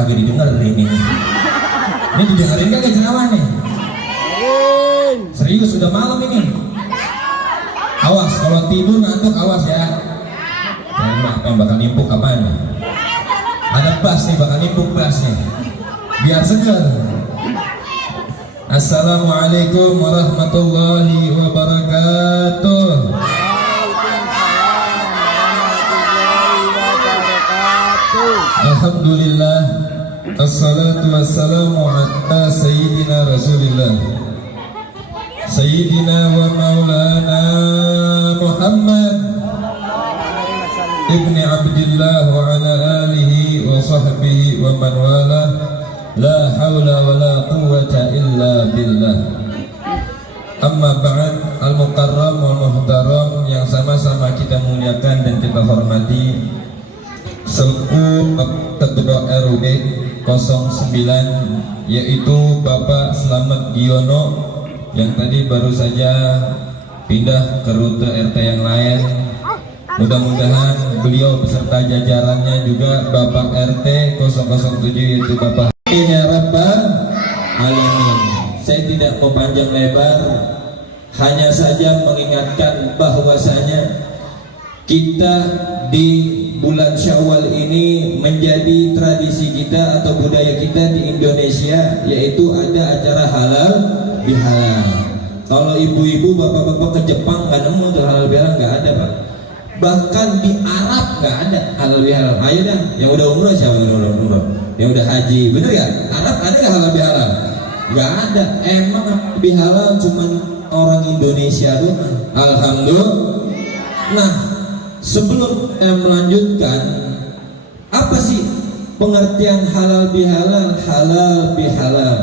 kagak didengar ini. Ini didengarin kagak ceramah nih? Serius, sudah malam ini. Awas kalau tidur ngantuk, awas ya. Apa yang bakal nimpuk apaan nih? Ada bass nih, bakal nimpuk bass nih. Biar segar. Assalamualaikum warahmatullahi wabarakatuh. Alhamdulillah, assalatu wassalamu ala sayyidina Rasulillah, sayyidina wa maulana Muhammad ibni Abdillah wa ala alihi wa sahbihi wa man wala. La hawla wa la quwwata illa billah. Amma ba'd, al-mukarram wal muhtaram yang sama-sama kita muliakan dan kita hormati, selaku Ketua RUD 09 yaitu Bapak Slamet Giono yang tadi baru saja pindah ke rute RT yang lain. Mudah-mudahan beliau beserta jajarannya juga Bapak RT 007 yaitu Bapak ya Rabbal Alamin. Saya tidak mau panjang lebar, hanya saja mengingatkan bahwasanya kita di bulan Syawal ini menjadi tradisi kita atau budaya kita di Indonesia, yaitu ada acara halal bihalal. Kalau ibu-ibu, bapak-bapak ke Jepang nggak nemu tuh halal bihalal, nggak ada Pak. Bahkan di Arab nggak ada halal bihalal. Ayo dah, yang udah umroh siapa yang udah umroh? Yang udah haji, bener ya? Arab ada nggak halal bihalal? Nggak ada. Emang bihalal cuman orang Indonesia doang. Alhamdulillah. Nah, sebelum melanjutkan, apa sih pengertian halal bihalal? Halal bihalal,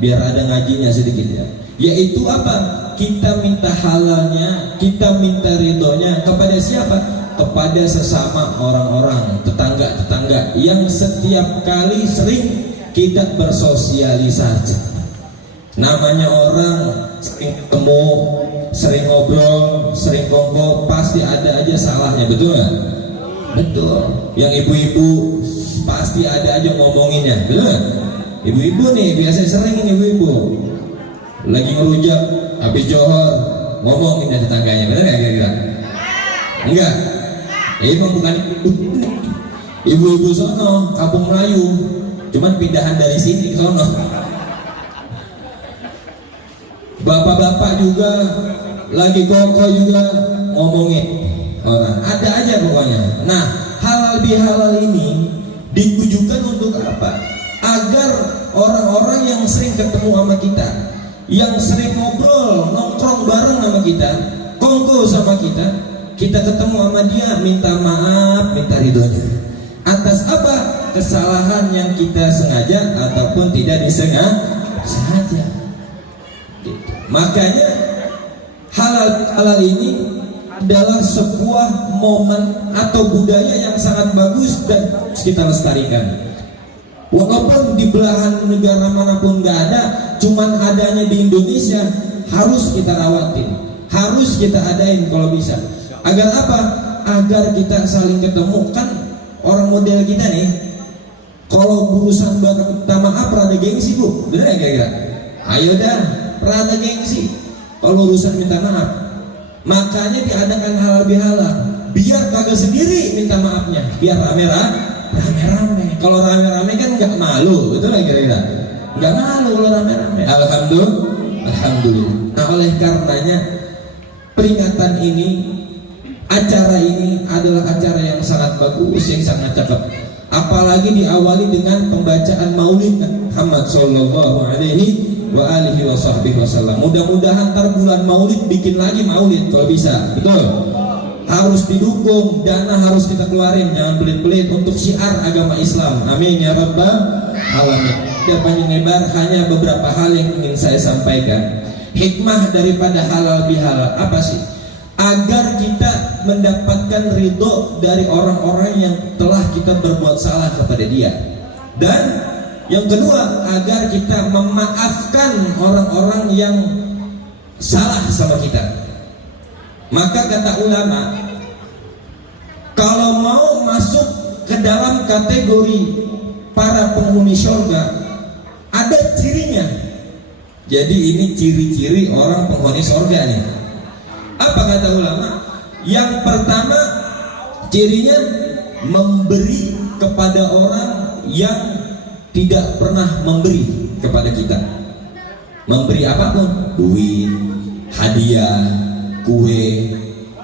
biar ada ngajinya sedikit ya. Yaitu apa? Kita minta halalnya, kita minta ridhonya kepada siapa? Kepada sesama orang-orang, tetangga-tetangga yang setiap kali sering kita bersosialisasi. Namanya orang sering ketemu, sering ngobrol, sering kongko, pasti ada aja salahnya, betul nggak? Betul. Yang ibu-ibu pasti ada aja ngomonginnya, betul nggak? Ibu-ibu nih biasa sering ini ibu-ibu lagi ngerujak habis johor ngomongin tetangganya, benar nggak kira-kira? Enggak. Emang bukan ibu-ibu sono kampung Melayu, cuman pindahan dari sini ke sono. Bapak-bapak juga lagi koko juga ngomongin orang, ada aja pokoknya. Nah, halal bihalal ini ditujukan untuk apa? Agar orang-orang yang sering ketemu sama kita, yang sering ngobrol, nongkrong bareng sama kita, kongko sama kita ketemu sama dia, minta maaf, minta ridhonya atas apa? Kesalahan yang kita sengaja ataupun tidak disengaja. Makanya halal ini adalah sebuah momen atau budaya yang sangat bagus dan harus kita lestarikan. Walaupun di belahan negara manapun nggak ada, cuman adanya di Indonesia, harus kita rawatin, harus kita adain kalau bisa. Agar apa? Agar kita saling ketemu. Kan orang model kita nih, kalau urusan minta maaf rada gengsi bu, bener ya kira-kira? Ayo dah, rada gengsi kalau urusan minta maaf. Makanya diadakan halal bihalal, biar kagak sendiri minta maafnya, biar rame-rame. Kalau rame-rame kan nggak malu, betul nggak kira-kira? Nggak malu kalau rame-rame. Alhamdulillah. Nah, oleh karenanya peringatan ini, acara ini adalah acara yang sangat bagus, yang sangat cakep. Apalagi diawali dengan pembacaan Maulid Muhammad Sallallahu Alaihi wa alihi wasallam. Mudah-mudahan ntar bulan Maulid bikin lagi Maulid kalau bisa, betul. Harus didukung, dana harus kita keluarin, jangan pelit-pelit untuk syiar agama Islam. Amin ya rabbal alamin. Tidak panjang lebar, hanya beberapa hal yang ingin saya sampaikan. Hikmah daripada halal bihalal apa sih? Agar kita mendapatkan ridho dari orang-orang yang telah kita berbuat salah kepada dia. Dan yang kedua, agar kita memaafkan orang-orang yang salah sama kita. Maka kata ulama, kalau mau masuk ke dalam kategori para penghuni surga ada cirinya. Jadi ini ciri-ciri orang penghuni surga nih. Apa kata ulama? Yang pertama cirinya memberi kepada orang yang tidak pernah memberi kepada kita. Memberi apapun, duit, hadiah, kue.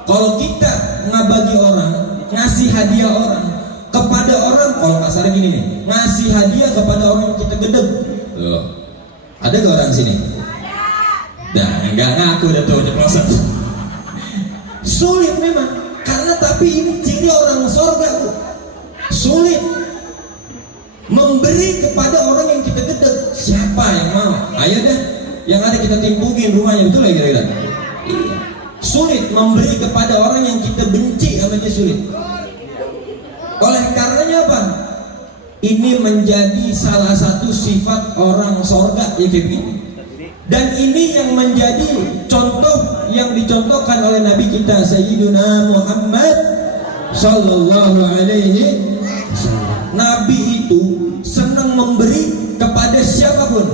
Kalau kita ngabagi orang, ngasih hadiah orang kepada orang, kalau kasarnya gini nih, ngasih hadiah kepada orang yang kita gedeg. Tuh. Ada gak orang sini? Nah, enggak ngaku udah tuh ceplosan. Sulit memang, karena tapi ini ciri orang surga tuh. Sulit memberi kepada orang yang kita gedeg. Siapa yang mau? Ayo deh, yang ada kita timpukin rumahnya, betul ya kira-kira? Iya. Sulit memberi kepada orang yang kita benci, namanya sulit. Oleh karenanya apa? Ini menjadi salah satu sifat orang surga ya kayak begini. Dan ini yang menjadi contoh yang dicontohkan oleh Nabi kita Sayyiduna Muhammad Sallallahu Alaihi Wasallam. Nabi itu senang memberi kepada siapapun.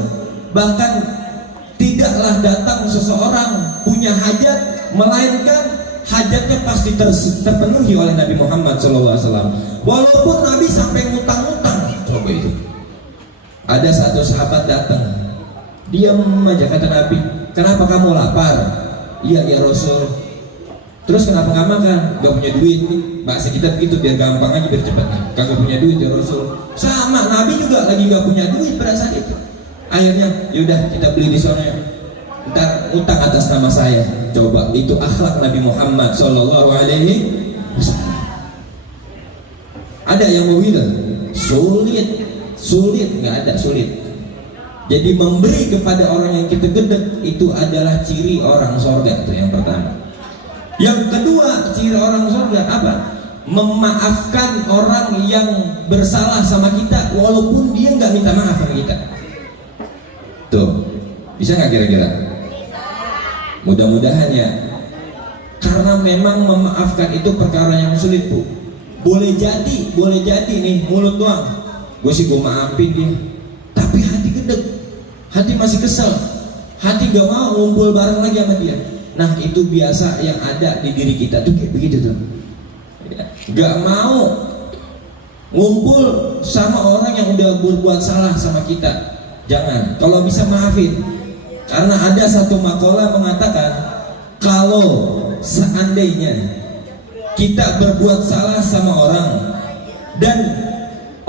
Bahkan tidaklah datang seseorang punya hajat melainkan hajatnya pasti terpenuhi oleh Nabi Muhammad Sallallahu Alaihi Wasallam. Walaupun Nabi sampai ngutang-ngutang. Coba itu. Ada satu sahabat datang, diam aja kata Nabi. Kenapa kamu lapar? Iya ya Rasul. Terus kenapa nggak makan? Gak punya duit nih. Bahasa kita begitu biar gampang aja biar cepat. Kagak punya duit ya Rasul. Sama Nabi juga lagi gak punya duit pada saat itu. Akhirnya yaudah kita beli di sana ya. Ntar utang atas nama saya. Coba itu akhlak Nabi Muhammad Sallallahu Alaihi Wasallam. Ada yang mau bilang sulit, nggak ada sulit. Jadi memberi kepada orang yang kita gedek itu adalah ciri orang surga, itu yang pertama. Yang kedua ciri orang surga apa? Memaafkan orang yang bersalah sama kita walaupun dia nggak minta maaf sama kita. Tuh, bisa nggak kira-kira? Mudah-mudahan ya. Karena memang memaafkan itu perkara yang sulit, Bu. Boleh jadi nih mulut doang. Gue sih gue maafin dia, tapi hati gedeg, hati masih kesel, hati gak mau ngumpul bareng lagi sama dia. Nah itu biasa yang ada di diri kita tuh kayak begitu tuh. Gak mau ngumpul sama orang yang udah berbuat salah sama kita. Jangan, kalau bisa maafin. Karena ada satu makalah mengatakan kalau seandainya kita berbuat salah sama orang dan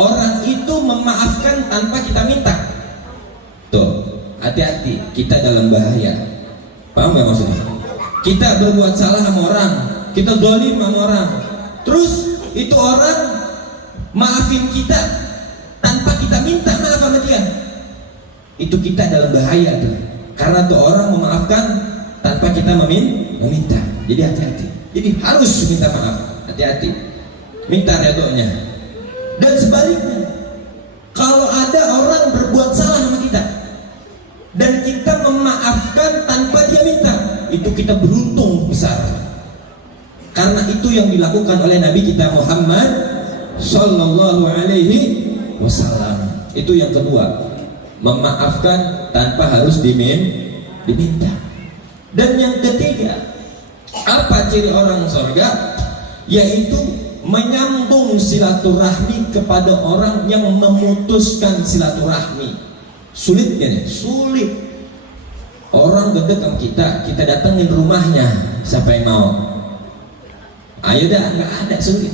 orang itu memaafkan tanpa kita minta, tuh hati-hati, kita dalam bahaya. Paham gak maksudnya? Kita berbuat salah sama orang, kita zalim sama orang, terus itu orang maafin kita tanpa kita minta maaf sama dia, itu kita dalam bahaya tuh. Karena tuh orang memaafkan tanpa kita meminta. Jadi hati-hati. Jadi harus minta maaf, hati-hati, minta redonya. Dan sebaliknya, kalau ada orang berbuat salah sama kita dan kita memaafkan tanpa dia minta, itu kita beruntung besar. Karena itu yang dilakukan oleh Nabi kita Muhammad Sallallahu Alaihi Wasallam. Itu yang kedua, memaafkan tanpa harus diminta. Dan yang ketiga, apa ciri orang surga? Yaitu menyambung silaturahmi kepada orang yang memutuskan silaturahmi. Sulit gak nih? Sulit. Orang gedek sama kita datengin rumahnya, siapa yang mau? Ayo dah, nggak ada sulit.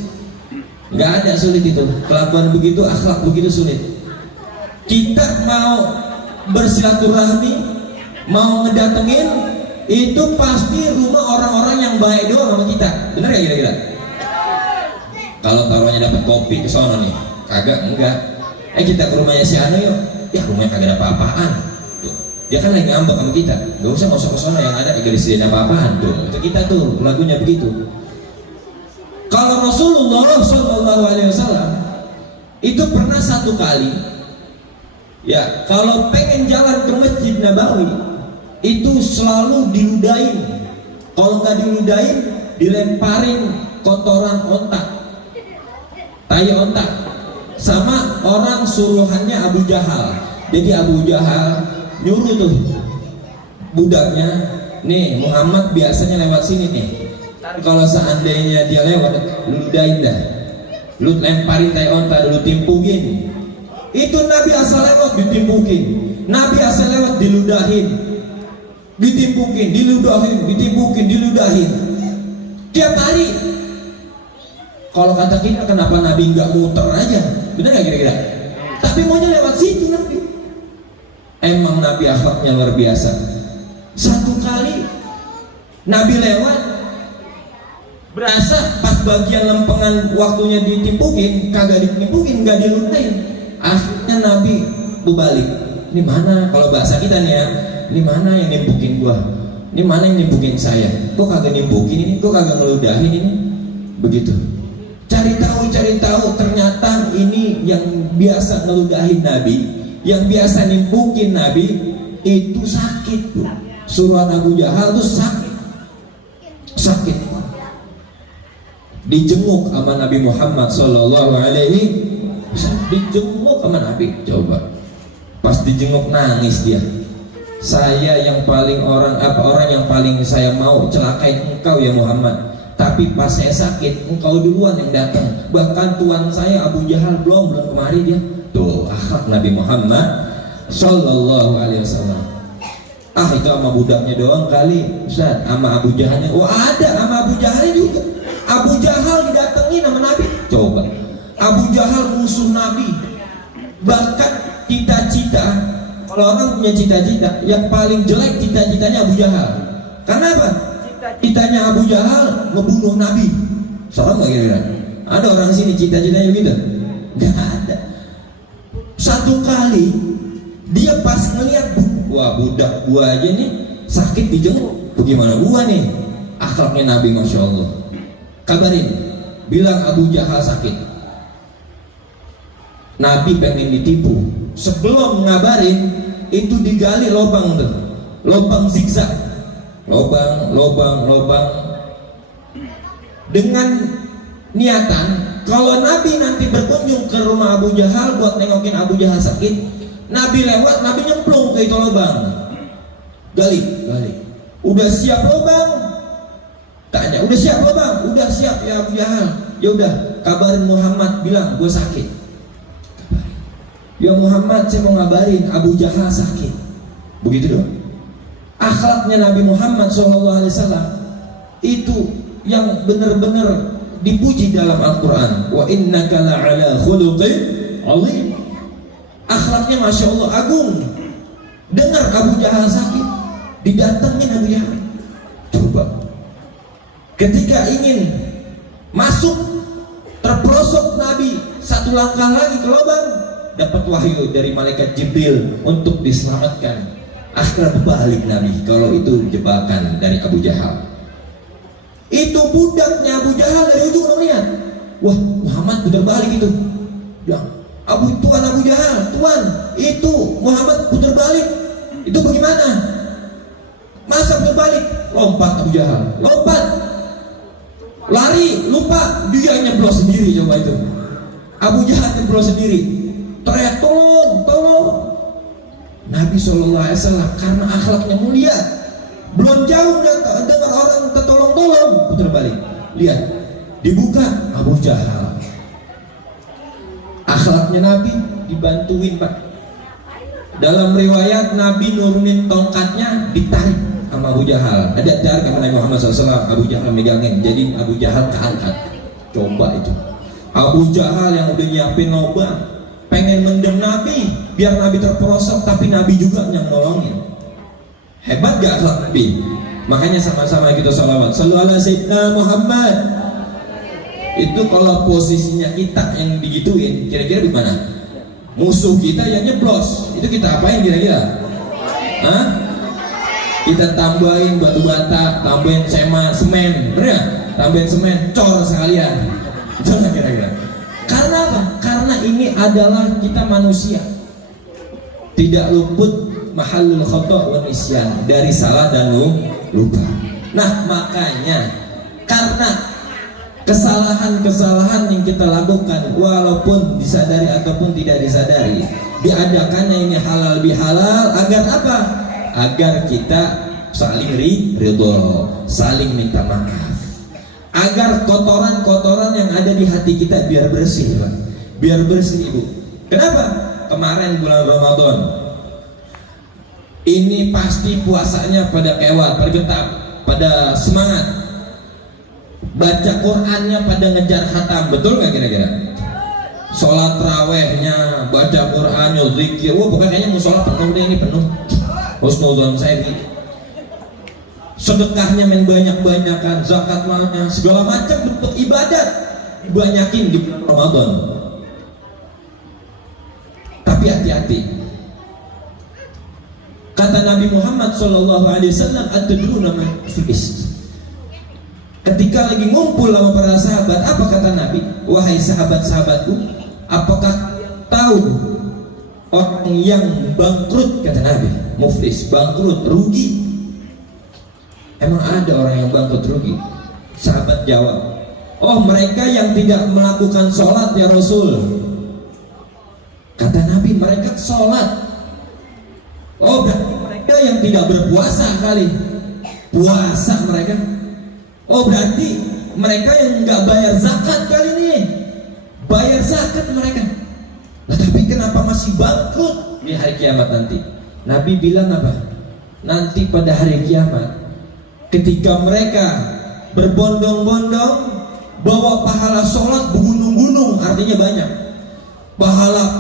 Nggak ada sulit itu. Kelakuan begitu, akhlak begitu sulit. Kita mau bersilaturahmi, mau ngedatengin, itu pasti rumah orang-orang yang baik doang sama kita. Bener gak kira-kira? Kalau taruhnya dapat kopi ke sono nih, kagak, enggak. Kita ke rumahnya si Ano yuk. Ya rumahnya kagak ada apa-apaan. Tuh. Dia kan lagi ngambek sama kita. Gak usah masuk ke sono, yang ada kagak disediain apa-apaan. Tuh, itu kita tuh lagunya begitu. Kalau Rasulullah Sallallahu Alaihi Wasallam itu pernah satu kali, ya kalau pengen jalan ke Masjid Nabawi itu selalu diludahin. Kalau nggak diludahin, dilemparin kotoran ontak, tai ontak. sama orang suruhannya Abu Jahal. Jadi Abu Jahal nyuruh tuh budaknya, nih Muhammad biasanya lewat sini nih, kalau seandainya dia lewat, lu ludahin dah, lu lemparin tai onta, lu timpukin. Itu Nabi asal lewat ditimpukin, Nabi asal lewat diludahin, ditimpukin, diludahin, ditimpukin, diludahin tiap hari. Kalau kata kita, kenapa Nabi nggak muter aja? Bener nggak kira-kira? Tapi maunya lewat situ Nabi. Emang Nabi akhlaknya luar biasa. Satu kali Nabi lewat, berasa pas bagian lempengan waktunya ditimpukin, kagak ditimpukin, nggak diludahin. Akhirnya Nabi berbalik. Ini mana? Kalau bahasa kita nih ya, ini mana yang nimpukin gua? Ini mana yang nimpukin saya? Kok kagak nimpukin ini? Kok kagak ngeludahin ini? Begitu. Cari tahu, ternyata ini yang biasa ngeludahin Nabi, yang biasa nimpukin Nabi, itu sakit. Suruhan Abu Jahal itu sakit. Dijenguk sama Nabi Muhammad Sallallahu Alaihi Wasallam, dijenguk sama Nabi. Coba, pas dijenguk nangis dia. Saya yang paling orang yang paling saya mau celakain engkau ya Muhammad. Tapi pas saya sakit, engkau duluan yang datang. Bahkan tuan saya Abu Jahal belum kemari dia. Tuh akhlak Nabi Muhammad Sallallahu Alaihi Wasallam. Itu sama budaknya doang kali, Ustaz. Sama Abu Jahalnya, ada sama Abu Jahalnya juga. Abu Jahal didatengin sama Nabi. Coba, Abu Jahal musuh Nabi. Bahkan cita-cita, kalau orang punya cita-cita, yang paling jelek cita-citanya Abu Jahal. Karena apa? Cita-citanya Abu Jahal ngebunuh Nabi. Salah nggak kira-kira? Ada orang sini cita-citanya begitu? Nggak ada. Satu kali dia pas ngeliat, wah budak gua aja nih sakit dijenguk, bagaimana gua nih? Akhlaknya Nabi Masya Allah. Kabarin, bilang Abu Jahal sakit. Nabi pengen ditipu. Sebelum ngabarin, itu digali lubang tuh, lubang zigzag, lubang dengan niatan kalau Nabi nanti berkunjung ke rumah Abu Jahal buat nengokin Abu Jahal sakit, Nabi lewat, Nabi nyemplung ke itu lubang. Gali. Udah siap lubang? Tanya, udah siap lubang? Udah siap ya Abu Jahal. Ya udah, kabarin Muhammad, bilang gue sakit. Ya Muhammad, saya mau ngabarin Abu Jahal sakit. Begitu doang. Akhlaknya Nabi Muhammad SAW itu yang benar-benar dipuji dalam Al-Quran. Wa innaka la'ala khuluqin azim. Akhlaknya Masya Allah agung. Dengar Abu Jahal sakit, didatengin Abu Jahal. Coba, ketika ingin masuk, terperosok Nabi satu langkah lagi ke lubang, dapat wahyu dari malaikat Jibril untuk diselamatkan. Akhirnya berbalik Nabi, kalau itu jebakan dari Abu Jahal. Itu budaknya Abu Jahal dari ujung melihat, wah Muhammad putar balik itu. Ya, Tuan Abu Jahal, Tuan, itu Muhammad putar balik. Itu bagaimana? Masa putar balik? Lompat Abu Jahal, lompat, lari, lupa, dia nyeblos sendiri. Coba itu, Abu Jahal nyeblos sendiri, teriak tolong. Nabi SAW karena akhlaknya mulia, belum jauh dengar orang tertolong, putar balik, lihat, dibuka Abu Jahal. Akhlaknya Nabi dibantuin Pak. Dalam riwayat Nabi nurunin tongkatnya, ditarik sama Abu Jahal. Ada kata Nabi Muhammad SAW, Abu Jahal megangin, jadi Abu Jahal keangkat. Coba itu, Abu Jahal yang udah nyiapin lubang, pengen mendem Nabi biar Nabi terperosok, tapi Nabi juga yang nolongin. Hebat gak akhlak Nabi? Makanya sama-sama kita salawat, sallallahu alaihi Sayyidina Muhammad. Itu kalau posisinya kita yang digituin, kira-kira di mana? Musuh kita yang nyeblos, itu kita apain kira-kira? Hah? Kita tambahin batu bata, tambahin semen, bener ya? Tambahin semen, cor sekalian. Jangan kira-kira. Karena apa? Karena ini adalah kita manusia, tidak luput mahallul khata' wa nisyan, dari salah dan lupa. Nah makanya karena kesalahan-kesalahan yang kita lakukan, walaupun disadari ataupun tidak disadari, diadakannya ini halal bihalal agar apa? Agar kita saling ridho, saling minta maaf, agar kotoran-kotoran yang ada di hati kita biar bersih, Pak. Biar bersih, Ibu. Kenapa? Kemarin bulan Ramadan ini pasti puasanya pada kewat, pada getap, pada semangat. Baca Qur'annya pada ngejar khatam, betul nggak kira-kira? Sholat rawehnya, baca Qur'annya, zikir, wah pokoknya kayaknya musola penuh deh, ini penuh. Husnuzon saya gitu. Sedekahnya main banyak-banyakan, zakat malnya, segala macam bentuk ibadat dibanyakin di bulan Ramadan. Tapi hati-hati. Kata Nabi Muhammad SAW, "Atadruna man fis." Ketika lagi ngumpul sama para sahabat, apa kata Nabi? Wahai sahabat-sahabatku, apakah kalian tahu orang yang bangkrut? Kata Nabi, muflis, bangkrut, rugi. Emang ada orang yang bangkrut rugi? Sahabat jawab, oh mereka yang tidak melakukan sholat ya Rasul. Kata Nabi, mereka sholat. Oh berarti mereka yang tidak berpuasa kali. Puasa mereka. Oh berarti mereka yang nggak bayar zakat kali ini. Bayar zakat mereka. Nah, tapi kenapa masih bangkrut di hari kiamat nanti? Nabi bilang apa? Nanti pada hari kiamat, ketika mereka berbondong-bondong bawa pahala sholat bergunung-gunung, artinya banyak. Pahala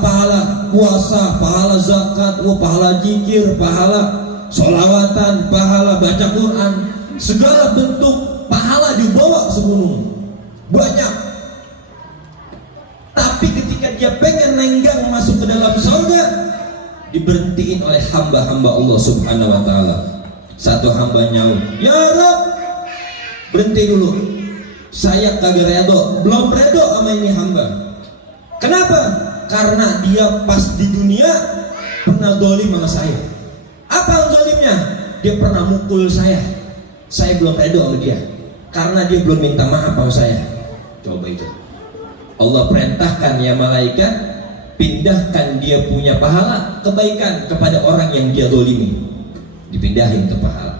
puasa, pahala zakat, pahala zikir, pahala sholawatan, pahala baca Quran, segala bentuk pahala dibawa segunung, banyak. Tapi ketika dia pengen lenggang masuk ke dalam surga, diberhentiin oleh hamba-hamba Allah Subhanahu wa Ta'ala. Satu hamba nyaut, ya Rabb, berhenti dulu, saya kagak redo, belum redo sama ini hamba. Kenapa? Karena dia pas di dunia pernah zalim sama saya. Apa zalimnya? Dia pernah mukul saya belum redo sama dia, karena dia belum minta maaf sama saya. Coba itu, Allah perintahkan ya malaikat, pindahkan dia punya pahala kebaikan kepada orang yang dia zalimi, dipindahin ke pahala.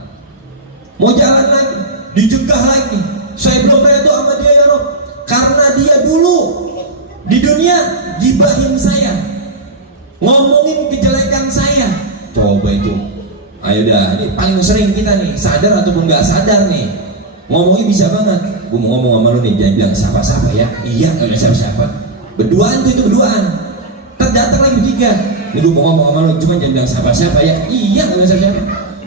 Mau jalan lagi, dicegah lagi, saya belum redo sama dia ya Rob, karena dia dulu di dunia gibahin saya, ngomongin kejelekan saya. Coba itu, ayo dah, ini paling sering kita nih, sadar ataupun nggak sadar nih, ngomongnya bisa banget. Gue mau ngomong sama lu nih, jangan bilang siapa-siapa ya. Iya, nggak bisa siapa. Berduaan tuh, itu berduaan. Terdatang lagi bertiga. Nih gue mau ngomong sama lu, cuma jangan bilang siapa-siapa ya. Iya, nggak bisa siapa.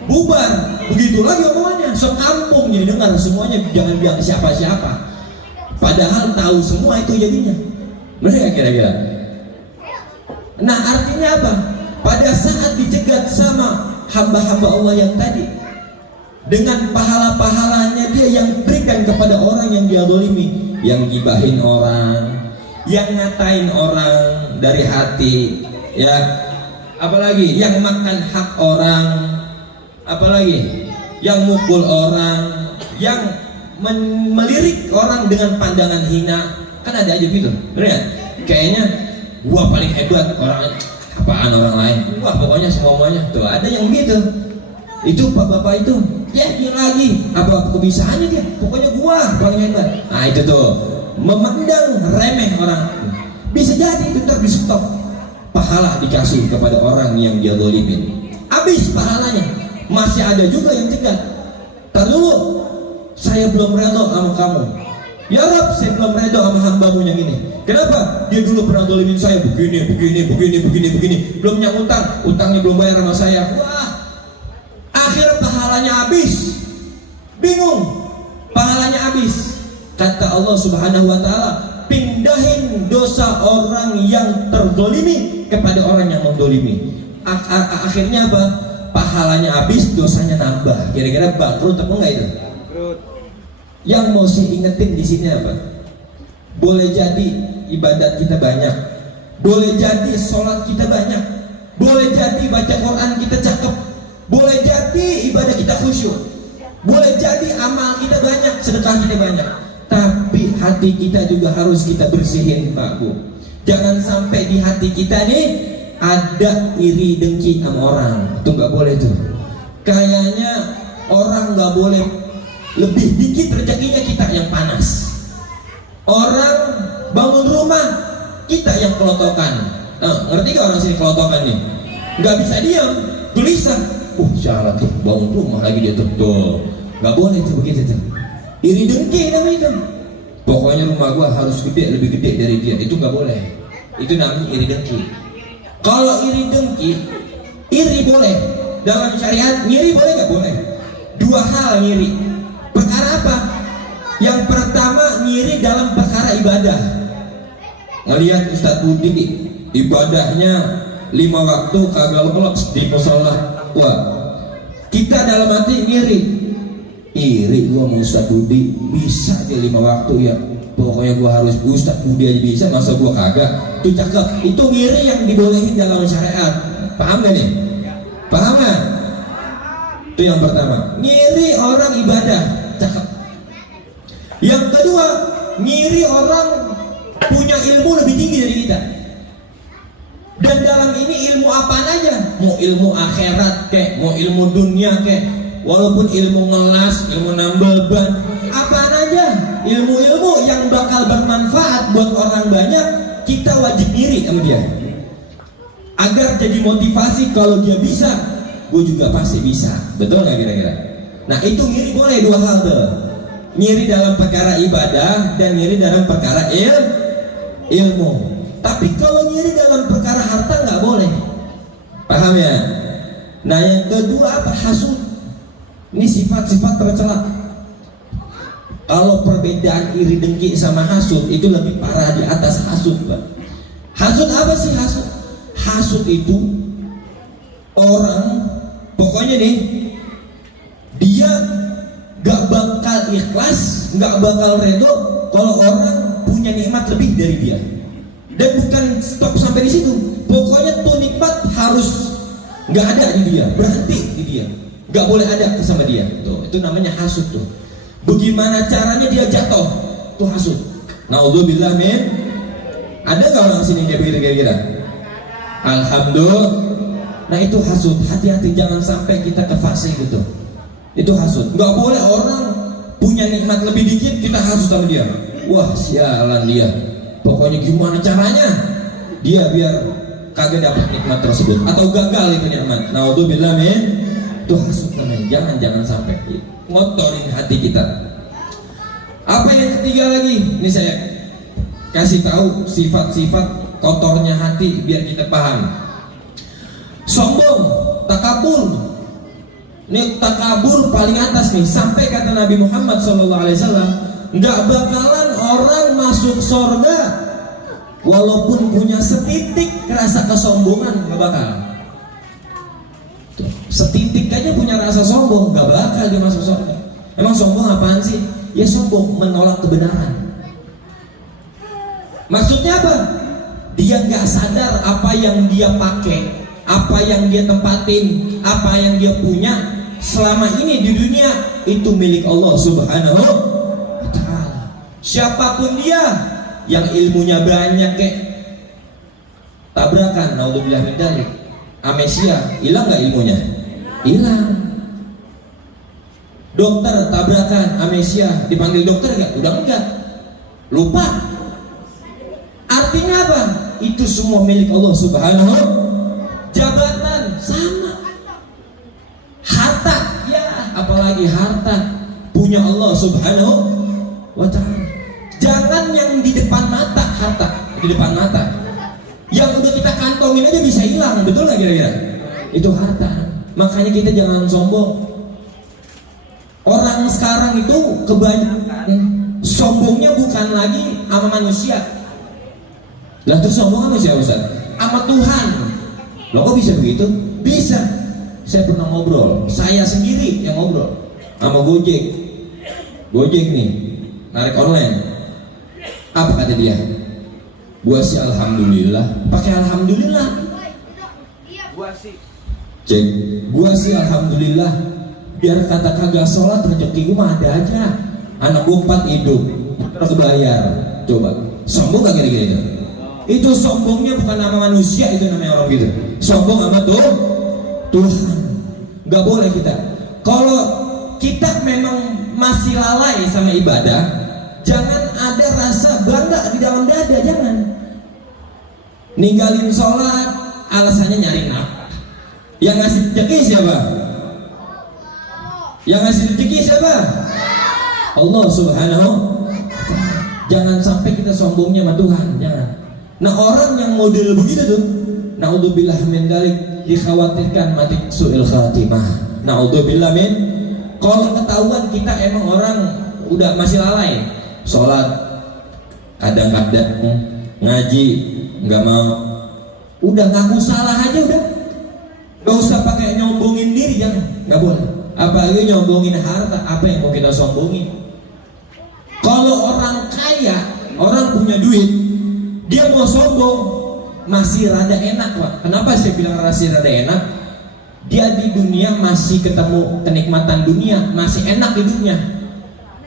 Bubar. Begitu lagi omongannya. Sekampung jadi dengar semuanya, jangan bilang siapa-siapa. Padahal tahu semua itu jadinya. Benar nggak kira-kira? Nah artinya apa? Pada saat dicegat sama hamba-hamba Allah yang tadi, dengan pahala-pahalanya dia yang berikan kepada orang yang dia zalimi, yang gibahin orang, yang ngatain orang dari hati, ya, apalagi yang makan hak orang, apalagi yang mukul orang, yang melirik orang dengan pandangan hina. Kan ada aja gitu, bener ya? Kayaknya gua paling hebat, orang apaan orang lain, wah pokoknya semuanya tuh ada yang gitu. Itu bapak-bapak itu, ya dia lagi apa kebisaannya dia, pokoknya gua paling hebat. Nah itu tuh memandang remeh orang. Bisa jadi itu ntar di stop, pahala dikasih kepada orang yang dia zalimin, habis pahalanya. Masih ada juga yang cegat, tar dulu, saya belum rela sama kamu ya Rob, saya belum reda sama hambamu yang ini. Kenapa? Dia dulu pernah zalimin saya begini, belum yang utangnya belum bayar sama saya. Wah, akhirnya pahalanya habis. Bingung, pahalanya habis. Kata Allah Subhanahu wa Ta'ala, pindahin dosa orang yang terzalimi kepada orang yang menzalimi. Akhirnya apa? Pahalanya habis, dosanya nambah. Kira-kira bangkrut apa enggak itu? Yang mau saya ingetin di sini apa? Boleh jadi ibadat kita banyak, boleh jadi sholat kita banyak, boleh jadi baca Quran kita cakep, boleh jadi ibadah kita khusyuk, boleh jadi amal kita banyak, sedekah kita banyak. tapi hati kita juga harus kita bersihin, Pak Bu. Jangan sampai di hati kita nih ada iri dengki sama orang. Itu nggak boleh tuh. Kayaknya orang nggak boleh lebih dikit rezekinya, kita yang panas. Orang bangun rumah, kita yang kelotokan. Ngerti gak orang sini kelotokan nih? Nggak bisa diam, gelisah. Salah tuh, bangun rumah lagi dia tuh. Nggak boleh tuh begitu tuh. Iri dengki namanya itu. Pokoknya rumah gua harus gede, lebih gede dari dia. Itu nggak boleh. Itu namanya iri dengki. Kalau iri dengki, iri boleh. Dalam syariat, ngiri boleh nggak boleh? Dua hal ngiri. Perkara apa? Yang pertama ngiri dalam perkara ibadah. Ngelihat Ustadz Budi ibadahnya 5 waktu kagak lolos di musola. Wah, kita dalam hati ngiri. Iri gua mau Ustadz Budi bisa dia 5 waktu ya. Pokoknya gua harus Ustadz Budi aja bisa, masa gua kagak. Itu cakep. Itu ngiri yang dibolehin dalam syariat. Paham gak nih? Paham gak? Itu yang pertama. Ngiri orang ibadah. Cakep. Yang kedua, ngiri orang punya ilmu lebih tinggi dari kita. Dan dalam ini ilmu apaan aja, mau ilmu akhirat kek, mau ilmu dunia kek, walaupun ilmu ngelas, ilmu nambal ban, apaan aja, ilmu-ilmu yang bakal bermanfaat buat orang banyak, kita wajib ngiri sama dia. Agar jadi motivasi, kalau dia bisa, gue juga pasti bisa. Betul nggak kira-kira? Nah itu ngiri boleh dua hal tuh. Ngiri dalam perkara ibadah dan ngiri dalam perkara ilmu. Tapi kalau ngiri dalam perkara harta nggak boleh. Paham ya? Nah yang kedua apa? Hasud. Ini sifat-sifat tercela. Kalau perbedaan iri dengki sama hasud itu lebih parah di atas hasud, Pak. Hasud apa sih hasud? Hasud itu orang pokoknya nih dia gak bakal ikhlas, gak bakal redo kalau orang punya nikmat lebih dari dia. Dan bukan stop sampai di situ. Pokoknya tuh nikmat harus nggak ada di dia, berhenti di dia, nggak boleh ada sama dia. Tuh, itu namanya hasud tuh. Bagaimana caranya dia jatuh? Tuh hasud. Naudzubillah min. Ada nggak orang sini kayak begitu kira-kira? Alhamdulillah. Nah itu hasud. Hati-hati jangan sampai kita ke fase gitu. Itu hasud. Nggak boleh orang punya nikmat lebih dikit kita hasud sama dia. Wah sialan dia. Pokoknya gimana caranya dia biar kagak dapat nikmat tersebut atau gagal itu nikmat. Naudzubillah min. Itu hasud namanya. Jangan sampai ngotorin hati kita. Apa yang ketiga lagi? Ini saya kasih tahu sifat-sifat kotornya hati biar kita paham. Sombong, takabur. Ini takabur paling atas nih. Sampai kata Nabi Muhammad SAW, nggak bakalan orang masuk surga walaupun punya setitik rasa kesombongan, nggak bakal. Setitik aja punya rasa sombong, nggak bakal dia masuk surga. Emang sombong apaan sih? Ya sombong menolak kebenaran. Maksudnya apa? Dia nggak sadar apa yang dia pakai, apa yang dia tempatin, apa yang dia punya selama ini di dunia itu milik Allah Subhanahu wa Ta'ala. Siapapun dia yang ilmunya banyak kek, tabrakan, naudzubillah min dzalik, amnesia, hilang nggak ilmunya? Hilang. Dokter tabrakan, amnesia, dipanggil dokter nggak? Udah enggak, lupa. Artinya apa? Itu semua milik Allah Subhanahu. Jabatan sama, harta ya apalagi harta punya Allah Subhanahu wa Ta'ala. Jangan yang di depan mata harta, di depan mata yang udah kita kantongin aja bisa hilang, betul nggak kira-kira? Itu harta. Makanya kita jangan sombong. Orang sekarang itu kebanyakan sombongnya bukan lagi sama manusia. Lah tuh sombong sama siapa Ustaz? Sama Tuhan. Loh kok bisa begitu? Bisa. Saya pernah ngobrol, saya sendiri yang ngobrol sama Gojek. Gojek nih, narik online. Apa kata dia? Gua sih alhamdulillah. Pakai alhamdulillah. Cek, gua sih alhamdulillah. Biar kata kagak sholat rezeki gua mah ada aja. Anak gua 4 hidup, terus bayar. Coba sombong gak kira-kira itu? Itu sombongnya bukan nama manusia, itu namanya orang gitu. Sombong sama Tuhan. Gak boleh kita. Kalau kita memang masih lalai sama ibadah, jangan ada rasa bangga di dalam dada, jangan. Ninggalin sholat alasannya nyari nafkah. Yang ngasih rezeki siapa? Yang ngasih rezeki siapa? Allah Subhanahu. Jangan sampai kita sombongnya sama Tuhan, jangan. Nah, orang yang model begitu tuh, naudzubillah min dzalik, dikhawatirkan mati su'il khatimah. Naudzubillah min. Kalau ketahuan kita emang orang udah masih lalai, sholat kadang-kadang, ngaji nggak mau, udah ngaku salah aja udah, nggak usah pakai nyombongin diri, jangan, nggak boleh. Apalagi nyombongin harta, apa yang mau kita sombongin? Kalau orang kaya, orang punya duit, dia mau sombong masih rada enak, Pak. Kenapa saya bilang masih rada enak? Dia di dunia masih ketemu kenikmatan dunia, masih enak hidupnya.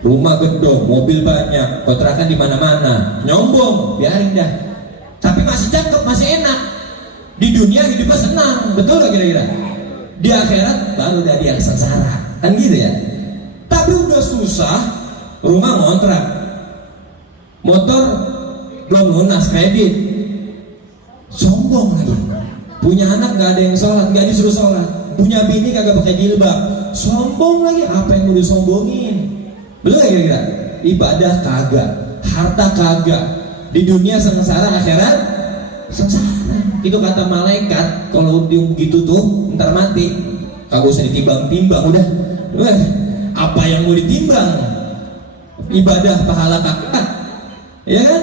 Rumah gedung, mobil banyak, kontrakan di mana-mana. Nyombong, biarin dah. Tapi masih cakep, masih enak. Di dunia hidupnya senang, betul gak kira-kira? Di akhirat baru dah dia sengsara, kan gitu ya. Tapi udah susah, rumah ngontrak, motor belum lunas kredit, sombong lagi. Punya anak gak ada yang sholat, gak disuruh sholat. Punya bini kagak pakai jilbab, sombong lagi. Apa yang mau disombongin? Betul gak kira-kira? Ibadah kagak, harta kagak. Di dunia sengsara, akhirat sengsara. Itu kata malaikat, kalau gitu tuh ntar mati, kagak usah ditimbang-timbang udah. Apa yang mau ditimbang? Ibadah pahala kagak, ya kan?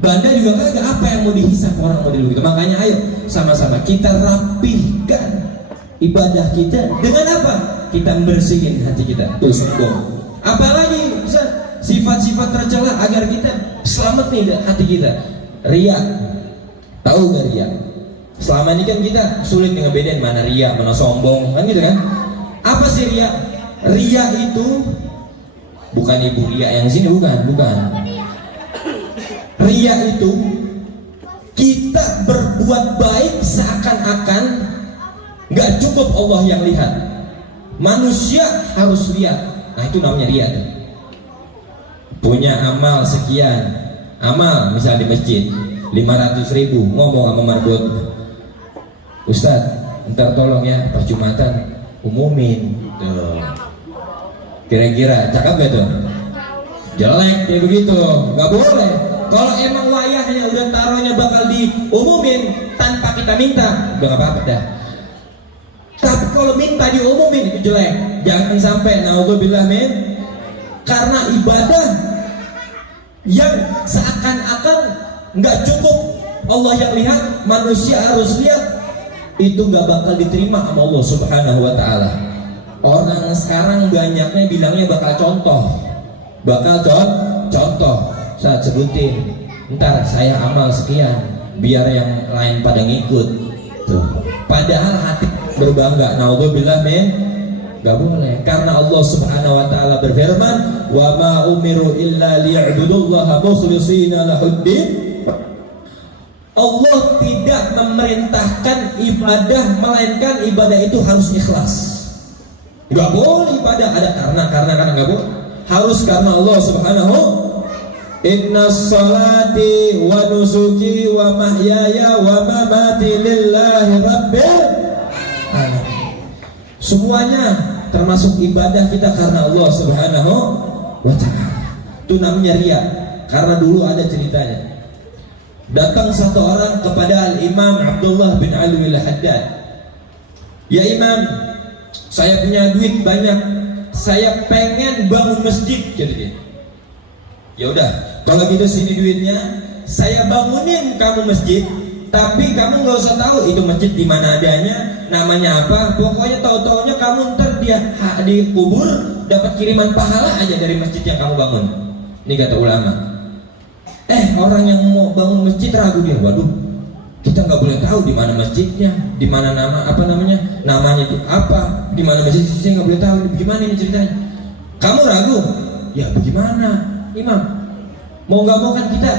Banda juga kagak, apa yang mau dihisap orang model gitu. Makanya ayo sama-sama kita rapihkan ibadah kita dengan apa? Kita bersihin hati kita. Tuh sombong. Apalagi bisa sifat-sifat tercela agar kita selamat nih hati kita. Ria. Tahu gak ria? Selama ini kan kita sulit ngebedain mana ria, mana sombong, kan gitu kan? Apa sih ria? Ria itu bukan ibu ria yang sini, bukan. Ria itu kita berbuat baik seakan-akan nggak cukup Allah yang lihat, manusia harus lihat. Nah itu namanya ria. Punya amal sekian, amal misal di masjid 500.000, ngomong sama marbot, Ustadz, ntar tolong ya pas Jumatan umumin. Tuh. Kira-kira cakep gak tuh? Jelek kayak begitu, nggak boleh. Kalau emang wayahnya udah taruhnya bakal diumumin tanpa kita minta, udah gak apa-apa dah. Tapi kalau minta diumumin itu jelek. Jangan sampai naudzubillah min. Karena ibadah yang seakan-akan nggak cukup Allah yang lihat, manusia harus lihat, itu nggak bakal diterima sama Allah Subhanahu wa Ta'ala. Orang sekarang banyaknya bilangnya bakal contoh, contoh. Saat sebutin, ntar saya amal sekian, biar yang lain pada ngikut. Tuh. Padahal hati berbangga, naudzubillah min, gak boleh. Karena Allah Subhanahu wa Ta'ala berfirman, wa ma umiru illa liya'budullaha mukhlishina lahuddin. Allah tidak memerintahkan ibadah melainkan ibadah itu harus ikhlas. Gak boleh ibadah ada karena gak boleh. Harus karena Allah Subhanahu. Inna salati wa nusuki wa mahyaya wa mamati lillahi rabbil alamin. Semuanya termasuk ibadah kita karena Allah Subhanahu wa Ta'ala. Itu namanya ria. Karena dulu ada ceritanya. Datang satu orang kepada Al-Imam Abdullah bin Ali al-Haddad. Ya Imam, saya punya duit banyak, saya pengen bangun masjid, jadi dia. Ya udah, kalau gitu sini duitnya, saya bangunin kamu masjid, tapi kamu nggak usah tahu itu masjid di mana adanya, namanya apa. Pokoknya tahu-taunya kamu ntar dia dikubur dapat kiriman pahala aja dari masjid yang kamu bangun. Ini kata ulama. Orang yang mau bangun masjid ragu dia, waduh, kita nggak boleh tahu di mana masjidnya, di mana namanya itu apa, di mana masjid, saya nggak boleh tahu. Gimana ini ceritanya? Kamu ragu? Ya bagaimana? imam. Mau nggak mau kan kita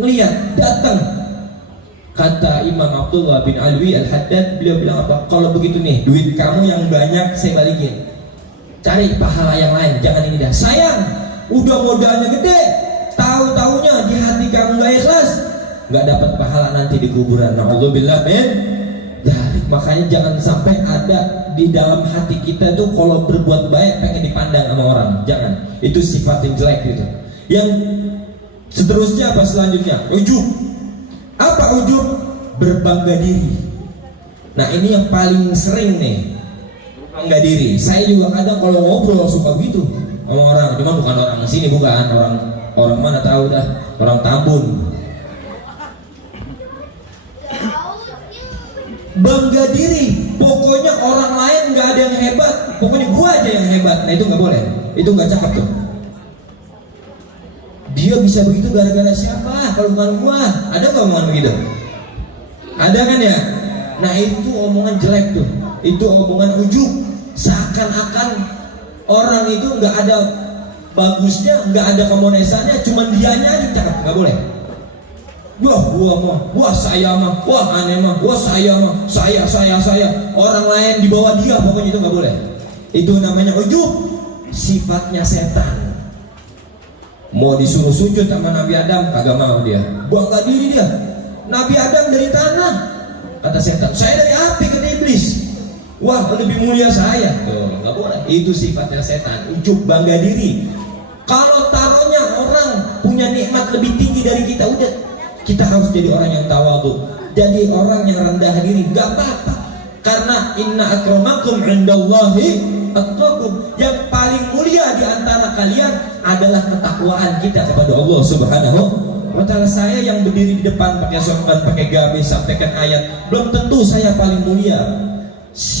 ngelihat, datang. Kata Imam Abdullah bin Alwi Al-Haddad, beliau bilang apa? Kalau begitu nih, duit kamu yang banyak saya balikin. Cari pahala yang lain, jangan ini dah. Sayang, udah modalnya gede, tahu-taunya di hati kamu gak ikhlas, gak dapat pahala nanti di kuburan. Na'udzubillah min dzalik. Makanya jangan sampai ada di dalam hati kita tuh kalau berbuat baik pengen dipandang sama orang. Jangan, itu sifat yang jelek gitu. Yang seterusnya apa selanjutnya? Ujub. Apa ujub? Berbangga diri. Nah ini yang paling sering nih, berbangga diri. Saya juga kadang kalau ngobrol suka gitu sama orang, cuman bukan orang sini, bukan orang mana tahu dah, orang Tambun. Bangga diri, pokoknya orang lain nggak ada yang hebat, pokoknya gua aja yang hebat. Nah itu nggak boleh, itu nggak cakep tuh. Dia bisa begitu gara-gara siapa? Kalau bukan gua, ada nggak omongan begitu? Ada kan ya? Nah itu omongan jelek tuh, itu omongan ujub. Seakan-akan orang itu nggak ada bagusnya, nggak ada kemonesannya, cuman dianya aja cakep, nggak boleh. Wah gua mah, wah saya mah, wah aneh mah, wah saya mah, saya. Orang lain di bawah dia, pokoknya itu nggak boleh. Itu namanya ujub, sifatnya setan. Mau disuruh sujud sama Nabi Adam, kagak mau dia. Bangga diri dia. Nabi Adam dari tanah, kata setan. Saya dari api, kata iblis. Wah lebih mulia saya. Tuh, nggak boleh. Itu sifatnya setan. Ujub, bangga diri. Kalau taruhnya orang punya nikmat lebih tinggi dari kita, udah kita harus jadi orang yang tawadhu, jadi orang yang rendah diri. Gak apa-apa, karena inna akramakum indallahi atqakum. Yang paling mulia di antara kalian adalah ketakwaan kita kepada Allah Subhanahu wa ta'ala. Saya yang berdiri di depan pakai sorban, pakai gamis, sampaikan ayat, belum tentu saya paling mulia.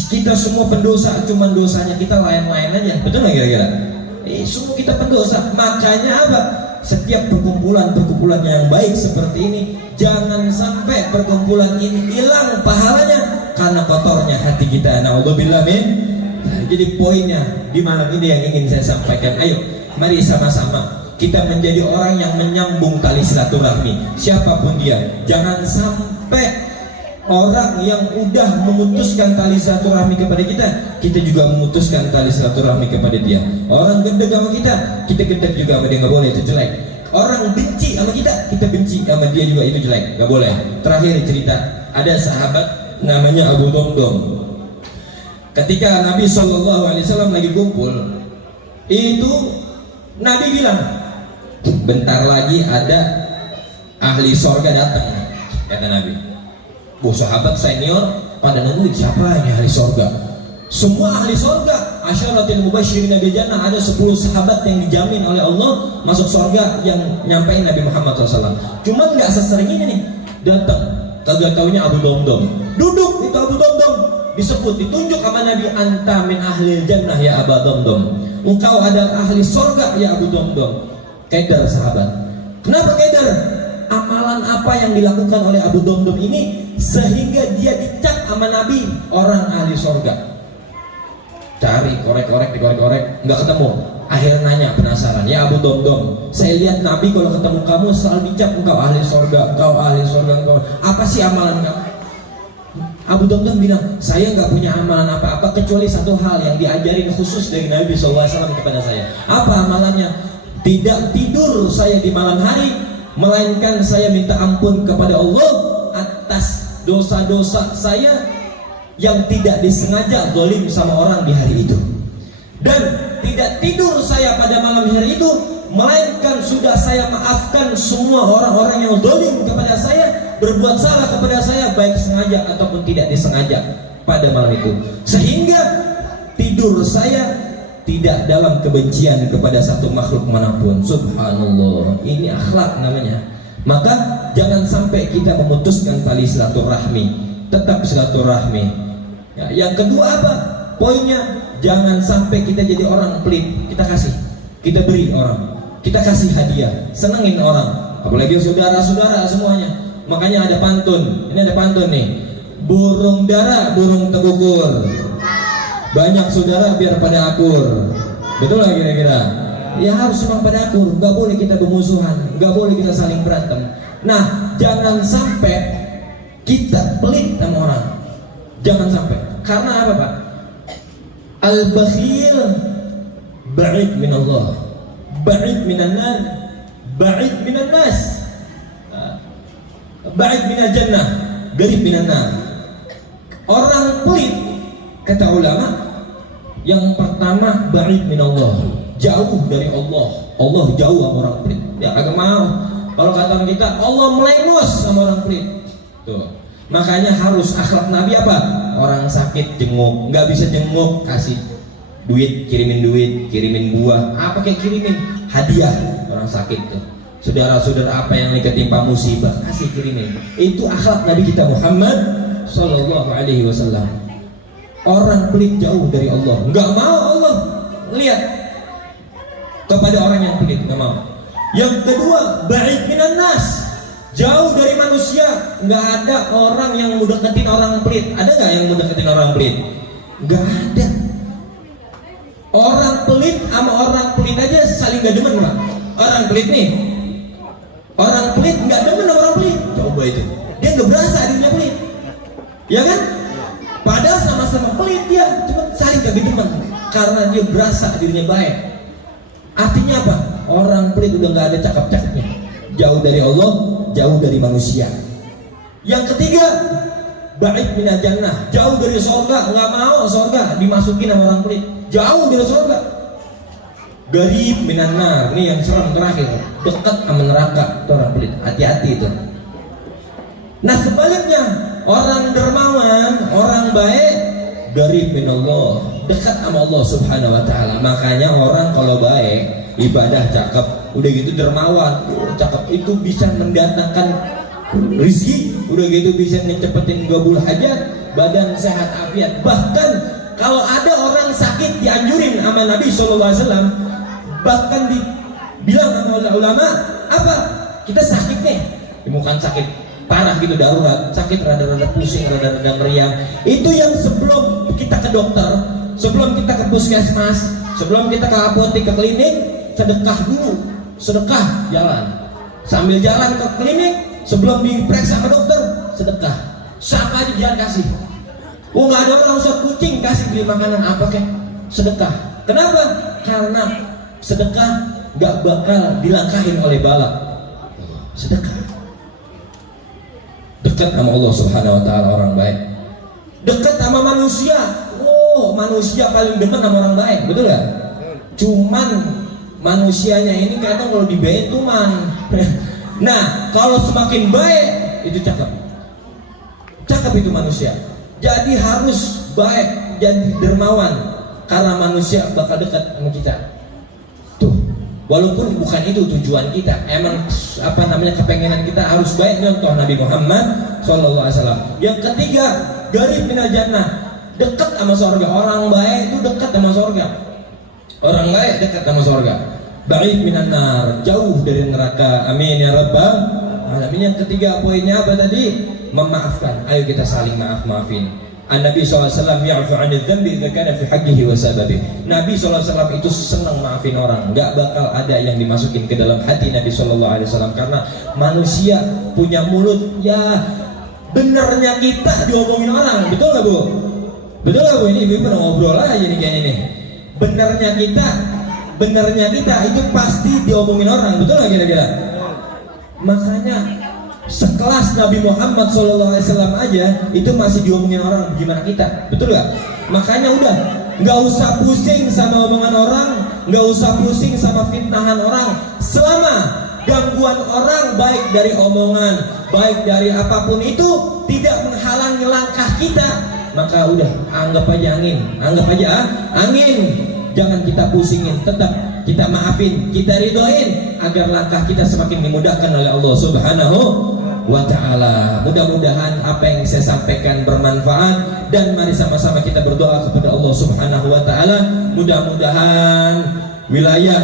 Kita semua pendosa, cuman dosanya kita lain-lain aja. Betul nggak kira-kira? Semua kita pendosa. Makanya apa? Setiap perkumpulan yang baik seperti ini, jangan sampai perkumpulan ini hilang pahalanya karena kotornya hati kita. Na'udzubillah min. Jadi poinnya di malam ini yang ingin saya sampaikan, ayo mari sama-sama kita menjadi orang yang menyambung tali silaturahmi, siapapun dia. Jangan sampai orang yang udah memutuskan tali silaturahmi kepada kita juga memutuskan tali silaturahmi kepada dia. Orang gedek sama kita gedek juga sama dia, nggak boleh, itu jelek. Orang benci sama kita benci sama dia juga, itu jelek, nggak boleh. Terakhir cerita, ada sahabat namanya Abu Domdom. Ketika Nabi SAW lagi kumpul, itu Nabi bilang, bentar lagi ada ahli sorga datang, kata Nabi. Sahabat senior pada nungguin, siapa ini ahli sorga? Semua ahli sorga, asyaratil mubasyirin bil jannah, ada 10 sahabat yang dijamin oleh Allah masuk sorga yang nyampein Nabi Muhammad SAW. Cuman nggak sesering ini nih, datang, kagak taunya Abu Domdom. Duduk itu Abu Domdom, disebut, ditunjuk sama Nabi, anta min ahli jannah ya Abu Domdom, engkau adalah ahli sorga ya Abu Domdom. Keder sahabat. Kenapa keder? Amalan apa yang dilakukan oleh Abu Domdom ini sehingga dia dicap sama Nabi orang ahli sorga? Cari, korek-korek, dikorek-korek, nggak ketemu. Akhirnya nanya, penasaran, ya Abu Domdom, saya lihat Nabi kalau ketemu kamu selalu dicap engkau ahli sorga, engkau ahli sorga, engkau. Apa sih amalan kamu? Abu Domdom bilang, saya nggak punya amalan apa-apa kecuali satu hal yang diajarin khusus dari Nabi SAW kepada saya. Apa amalannya? Tidak tidur saya di malam hari, melainkan saya minta ampun kepada Allah atas dosa-dosa saya yang tidak disengaja zalim sama orang di hari itu. Dan tidak tidur saya pada malam hari itu, melainkan sudah saya maafkan semua orang-orang yang zalim kepada saya, berbuat salah kepada saya, baik sengaja ataupun tidak disengaja pada malam itu. Sehingga tidur saya tidak dalam kebencian kepada satu makhluk manapun. Subhanallah, ini akhlak namanya. Maka jangan sampai kita memutuskan tali silaturahmi, tetap silaturahmi. Ya, yang kedua apa? Poinnya, jangan sampai kita jadi orang pelit. Kita kasih, kita beri orang, kita kasih hadiah, senengin orang, apalagi saudara-saudara semuanya. Makanya ada pantun. Ini ada pantun nih. Burung dara, burung tegukur. Banyak saudara biar pada akur. Betul lah kira-kira. Ya harus memang pedakur, nggak boleh kita bermusuhan, nggak boleh kita saling berantem. Nah, jangan sampai kita pelit sama orang. Jangan sampai. Karena apa, Pak? Al-bakhil ba'id min Allah, ba'id minan nar, ba'id minan nas, ba'id minal jannah, garib minan nar. Orang pelit, kata ulama, yang pertama ba'id min Allah, jauh dari Allah. Allah jauh sama orang pelit. Ya agak mau. Kalau kata kita, Allah melengos sama orang pelit. Tuh. Makanya harus akhlak Nabi apa? Orang sakit jenguk, nggak bisa jenguk kasih duit, kirimin buah, apa kayak kirimin hadiah orang sakit tuh. Saudara-saudara apa yang ketimpa musibah kasih kirimin. Itu akhlak Nabi kita Muhammad Sallallahu Alaihi Wasallam. Orang pelit jauh dari Allah, nggak mau Allah lihat kepada orang yang pelit, nggak mau. Yang kedua, ba'id minan nas, jauh dari manusia. Nggak ada orang yang mau deketin orang pelit. Ada nggak yang mau deketin orang pelit? Nggak ada. Orang pelit sama orang pelit aja saling gak demen, Pak. Orang pelit nih, orang pelit nggak demen sama orang pelit. Coba itu, dia nggak berasa dirinya pelit, ya kan? Padahal sama-sama pelit dia, cuma saling gak demen karena dia berasa dirinya baik. Artinya apa? Orang pelit udah nggak ada cakap-cakapnya, jauh dari Allah, jauh dari manusia. Yang ketiga, ba'id minal jannah, jauh dari surga, nggak mau surga dimasukin sama orang pelit, jauh dari surga. Garib minan nar, ini yang serem terakhir, dekat sama neraka, itu orang pelit, hati-hati itu. Nah sebaliknya, orang dermawan, orang baik, garib minallah, dekat sama Allah Subhanahu Wa Taala. Makanya orang kalau baik, ibadah cakep, udah gitu dermawan, cakep, itu bisa mendatangkan rezeki, udah gitu bisa ngecepetin gabul hajat, badan sehat afiat. Bahkan kalau ada orang sakit dianjurin sama Nabi SAW, bahkan dibilang sama ulama, apa? Kita sakit nih, bukan sakit parah gitu darurat, sakit rada-rada pusing, rada-rada meriang. Itu yang sebelum kita ke dokter, sebelum kita ke puskesmas, sebelum kita ke apotek, ke klinik, sedekah dulu, sedekah jalan. Sambil jalan ke klinik, sebelum diperiksa ke dokter, sedekah. Siapa aja jangan kasih. Oh nggak ada orang usah kucing kasih beli makanan apa kek, sedekah. Kenapa? Karena sedekah nggak bakal dilangkahin oleh bala. Sedekah. Dekat sama Allah Subhanahu Wa Taala orang baik. Dekat sama manusia. Oh manusia paling dekat sama orang baik, betul nggak? Cuman manusianya ini kadang kalau dibaik tuh man. Nah kalau semakin baik itu cakep, cakep itu manusia. Jadi harus baik, jadi dermawan, karena manusia bakal dekat sama kita. Tuh, walaupun bukan itu tujuan kita, emang apa namanya kepengenan kita harus baik, contoh Nabi Muhammad SAW. Yang ketiga, garib minal jannah, dekat sama surga. Orang baik itu dekat sama surga. Orang baik dekat sama surga. Ba'id minan nar, jauh dari neraka. Amin ya rabbal alamin. Yang ketiga poinnya apa tadi? Memaafkan. Ayo kita saling maafin. Nabi SAW ya'fu 'anil dzambi idza kana fi haqqihi wa sababi. Nabi SAW itu senang maafin orang. Enggak bakal ada yang dimasukin ke dalam hati Nabi SAW, karena manusia punya mulut ya, benernya kita diomongin orang. Betul nggak Bu? Betul nggak Bu? Ini Ibu pernah ngobrol aja nih kayaknya nih. Benernya kita itu pasti diomongin orang. Betul nggak kira-kira? Makanya sekelas Nabi Muhammad SAW aja itu masih diomongin orang, gimana kita? Betul gak? Makanya udah nggak usah pusing sama omongan orang, nggak usah pusing sama fitnahan orang. Selama gangguan orang baik dari omongan, baik dari apapun itu tidak menghalangi langkah kita, maka udah anggap aja angin. Jangan kita pusingin, tetap kita maafin, kita ridhoin agar langkah kita semakin dimudahkan oleh Allah Subhanahu Wa Ta'ala. Mudah-mudahan apa yang saya sampaikan bermanfaat, dan mari sama-sama kita berdoa kepada Allah Subhanahu Wa Ta'ala. Mudah-mudahan wilayah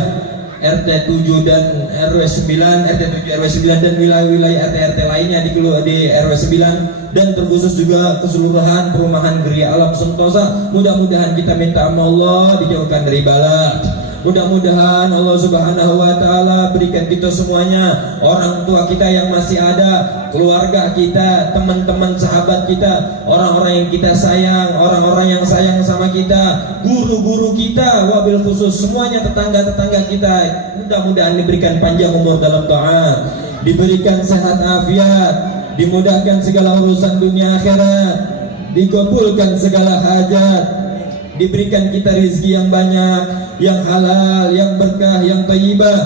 RT 7 dan RW 9, RT 7 RW 9 dan wilayah-wilayah RT lainnya di RW 9 dan terkhusus juga keseluruhan perumahan Geria Alam Sentosa, mudah-mudahan kita minta sama Allah dijauhkan dari bala, Mudah-mudahan Allah Subhanahu wa taala berikan kita semuanya, orang tua kita yang masih ada, keluarga kita, teman-teman sahabat kita, orang-orang yang kita sayang, orang-orang yang sayang sama kita, guru-guru kita, wabil khusus semuanya tetangga-tetangga kita, mudah-mudahan diberikan panjang umur dalam taat, diberikan sehat afiat, dimudahkan segala urusan dunia akhirat, dikabulkan segala hajat, diberikan kita rezeki yang banyak, yang halal, yang berkah, yang thayyibah.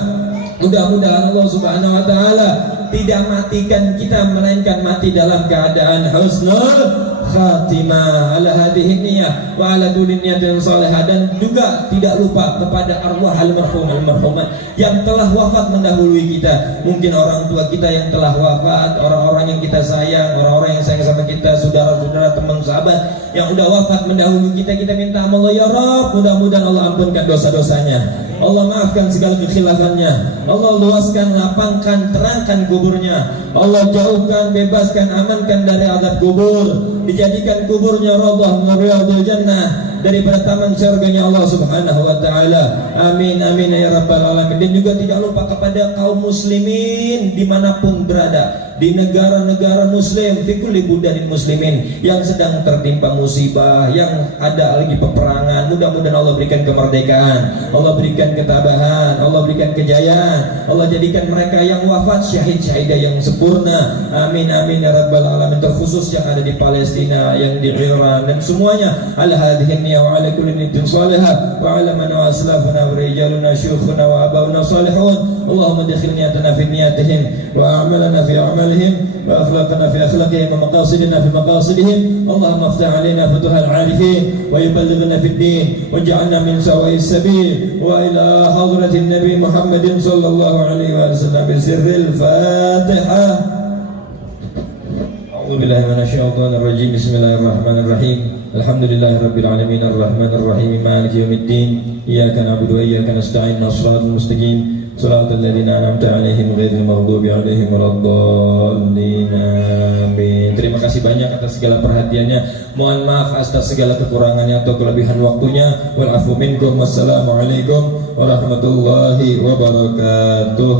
Mudah-mudahan Allah Subhanahu wa taala tidak matikan kita, melainkan mati dalam keadaan husnul khatimah ala hadhihi niyyah wa ala kulli niyatin salihah. Dan juga tidak lupa kepada arwah almarhumat yang telah wafat mendahului kita. Mungkin orang tua kita yang telah wafat, orang-orang yang kita sayang, orang-orang yang sayang sama kita, saudara-saudara, teman, sahabat yang udah wafat mendahului kita, kita minta Allah ya Rabb, mudah-mudahan Allah ampunkan dosa-dosanya, Allah maafkan segala kekhilafannya, Allah luaskan, lapangkan, terangkan kuburnya, Allah jauhkan, bebaskan, amankan dari azab kubur, dijadikan kuburnya radhah min riyadil jannah, daripada taman surganya Allah Subhanahu wa taala. Amin amin ya rabbal alamin. Dan juga tidak lupa kepada kaum muslimin dimanapun berada, di negara-negara muslim, fi kulli budanin muslimin, yang sedang tertimpa musibah, yang ada lagi peperangan. Mudah-mudahan Allah berikan kemerdekaan, Allah berikan ketabahan, Allah berikan kejayaan, Allah jadikan mereka yang wafat syahid-syahidah yang sempurna. Amin amin ya rabbal alamin. Terkhusus yang ada di Palestina, yang di Iran, dan semuanya ala hadhihi niyyah wa ala kulli niyatin salihah wa ala man wa aslafana wa rijaluna syuyukhuna wa abauna salihun. Allahumma dakhil niyatana fi niyatihim wa a'malana fi a'malihim wa akhlaqana fi akhlaqihim wa maqasidina fi maqasidihim. Allahumma aftah alaina futuhal 'arifin wa yuballighna fid din waj'alna min sawa'is sabil wa ila hadratin nabi Muhammadin sallallahu alaihi wasallam bi sirril Fatihah. A'udzu billahi minasyaitonir rajim. Bismillahirrahmanirrahim. Alhamdulillahirabbil alamin arrahmanir rahim maliki yaumiddin. Iyyaka na'budu wa iyyaka nasta'in. Shiratal mustaqim. Shiratal ladzina an'amta 'alaihim ghairil maghdubi 'alaihim waladdallin. Amin. Terima kasih banyak atas segala perhatiannya. Mohon maaf atas segala kekurangannya atau kelebihan waktunya. Wal afu minkum. Wassalamualaikum warahmatullahi wabarakatuh.